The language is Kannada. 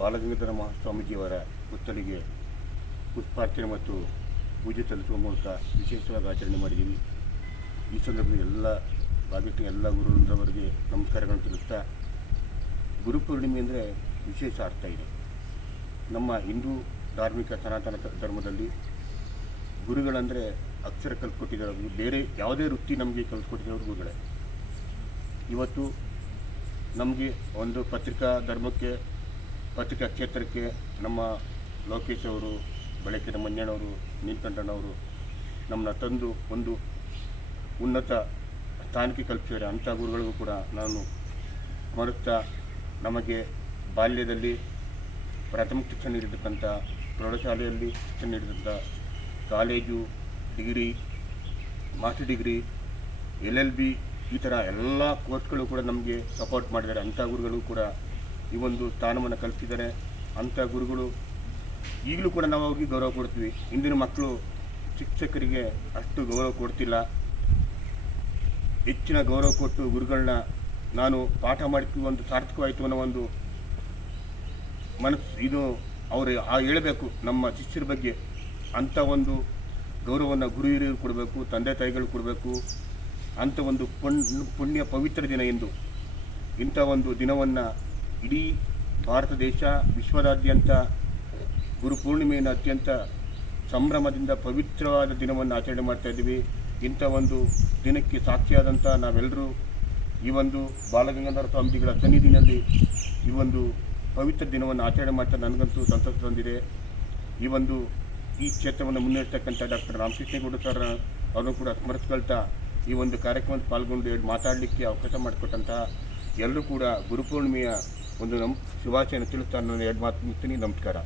ಬಾಲಗಂಗಾಧರ ಮಹಾಸ್ವಾಮೀಜಿಯವರ ಪುತ್ಥಳಿಗೆ ಪುಷ್ಪಾರ್ಚನೆ ಮತ್ತು ಪೂಜೆ ಸಲ್ಲಿಸುವ ಮೂಲಕ ವಿಶೇಷವಾಗಿ ಆಚರಣೆ ಮಾಡಿದ್ದೀವಿ. ಈ ಸಂದರ್ಭದಲ್ಲಿ ಎಲ್ಲ ಭಾಗಕ್ಕೆ ಎಲ್ಲ ಗುರುವೃಂದವರಿಗೆ ನಮಸ್ಕಾರಗಳನ್ನು ತಿಳಿಸ್ತಾ, ಗುರುಪೂರ್ಣಿಮೆ ಅಂದರೆ ವಿಶೇಷ ಅರ್ಥ ಇದೆ. ನಮ್ಮ ಹಿಂದೂ ಧಾರ್ಮಿಕ ಸನಾತನ ಧರ್ಮದಲ್ಲಿ ಗುರುಗಳಂದರೆ ಅಕ್ಷರ ಕಲಿಸ್ಕೊಟ್ಟಿರೋರು, ಬೇರೆ ಯಾವುದೇ ವೃತ್ತಿ ನಮಗೆ ಕಲಿಸ್ಕೊಟ್ಟಿರೋರು ಗುರುಗಳೇ. ಇವತ್ತು ನಮಗೆ ಒಂದು ಪತ್ರಿಕಾ ಧರ್ಮಕ್ಕೆ, ಪತ್ರಿಕಾ ಕ್ಷೇತ್ರಕ್ಕೆ ನಮ್ಮ ಲೋಕೇಶ್ ಅವರು, ಬೆಳಕಿನ ಮಂಜಣ್ಣವರು, ನೀಲಕಂಠಣ್ಣವರು ನಮ್ಮನ್ನ ತಂದು ಒಂದು ಉನ್ನತ ಸ್ಥಾನಕ್ಕೆ ಕಲ್ಪಿಸಿದ್ದಾರೆ. ಅಂಥ ಗುರುಗಳಿಗೂ ಕೂಡ ನಾನು ಸ್ಮರಿಸ್ತಾ, ನಮಗೆ ಬಾಲ್ಯದಲ್ಲಿ ಪ್ರಾಥಮಿಕ ಶಿಕ್ಷಣ ನೀಡಿರ್ತಕ್ಕಂಥ, ಪ್ರೌಢಶಾಲೆಯಲ್ಲಿ ಶಿಕ್ಷಣ ನೀಡಿದಂಥ, college, degree, master degree, LLB ಈ ಥರ ಎಲ್ಲ ಕೋರ್ಸ್ಗಳು ಕೂಡ ನಮಗೆ ಸಪೋರ್ಟ್ ಮಾಡಿದ್ದಾರೆ. ಅಂಥ ಗುರುಗಳು ಕೂಡ ಈ ಒಂದು ಸ್ಥಾನವನ್ನು ಕಲ್ಪಿಸಿದ್ದಾರೆ. ಅಂಥ ಗುರುಗಳು ಈಗಲೂ ಕೂಡ ನಾವು ಅವ್ರಿಗೆ ಗೌರವ ಕೊಡ್ತೀವಿ. ಇಂದಿನ ಮಕ್ಕಳು ಶಿಕ್ಷಕರಿಗೆ ಅಷ್ಟು ಗೌರವ ಕೊಡ್ತಿಲ್ಲ. ಹೆಚ್ಚಿನ ಗೌರವ ಕೊಟ್ಟು ಗುರುಗಳನ್ನ ನಾನು ಪಾಠ ಮಾಡಿದ್ವಿ ಒಂದು ಸಾರ್ಥಕವಾಯಿತು ಅನ್ನೋ ಒಂದು ಮನಸ್ಸು ಇದು ಅವರು ಹೇಳಬೇಕು ನಮ್ಮ ಶಿಷ್ಯರ ಬಗ್ಗೆ. ಅಂಥ ಒಂದು ಗೌರವವನ್ನು ಗುರು ಹಿರಿಯರು ಕೊಡಬೇಕು, ತಂದೆ ತಾಯಿಗಳು ಕೊಡಬೇಕು. ಅಂಥ ಒಂದು ಪುಣ್ಯ ಪವಿತ್ರ ದಿನ ಎಂದು ಇಂಥ ಒಂದು ದಿನವನ್ನು ಇಡೀ ಭಾರತ ದೇಶ, ವಿಶ್ವದಾದ್ಯಂತ ಗುರುಪೂರ್ಣಿಮೆಯನ್ನು ಅತ್ಯಂತ ಸಂಭ್ರಮದಿಂದ ಪವಿತ್ರವಾದ ದಿನವನ್ನು ಆಚರಣೆ ಮಾಡ್ತಾ ಇದ್ದೀವಿ. ಇಂಥ ಒಂದು ದಿನಕ್ಕೆ ಸಾಕ್ಷಿಯಾದಂಥ ನಾವೆಲ್ಲರೂ ಈ ಒಂದು ಬಾಲಗಂಗಾಧರ ಸ್ವಾಮೀಜಿಗಳ ಸನ್ನಿಧಿನಲ್ಲಿ ಈ ಒಂದು ಪವಿತ್ರ ದಿನವನ್ನು ಆಚರಣೆ ಮಾಡ್ತಾ ನನಗಂತೂ ಸಂತೋಷ ತಂದಿದೆ. ಈ ಕ್ಷೇತ್ರವನ್ನು ಮುನ್ನಡೆಸ್ತಕ್ಕಂಥ ಡಾಕ್ಟರ್ ರಾಮಕೃಷ್ಣೇಗೌಡ ಸರ್ ಅವರು ಕೂಡ ಸ್ಮರಿಸ್ಕೊಳ್ತಾ ಈ ಒಂದು ಕಾರ್ಯಕ್ರಮದಲ್ಲಿ ಪಾಲ್ಗೊಂಡು ಮಾತಾಡಲಿಕ್ಕೆ ಅವಕಾಶ ಮಾಡಿಕೊಟ್ಟಂತಹ ಎಲ್ಲರೂ ಕೂಡ ಗುರುಪೂರ್ಣಿಮೆಯ ಒಂದು ಶುಭಾಶಯವನ್ನು ತಿಳಿಸ್ತಾ ನಾನು ಎರಡು ಮಾತು ಮುಗಿಸ್ತೀನಿ. ನಮಸ್ಕಾರ.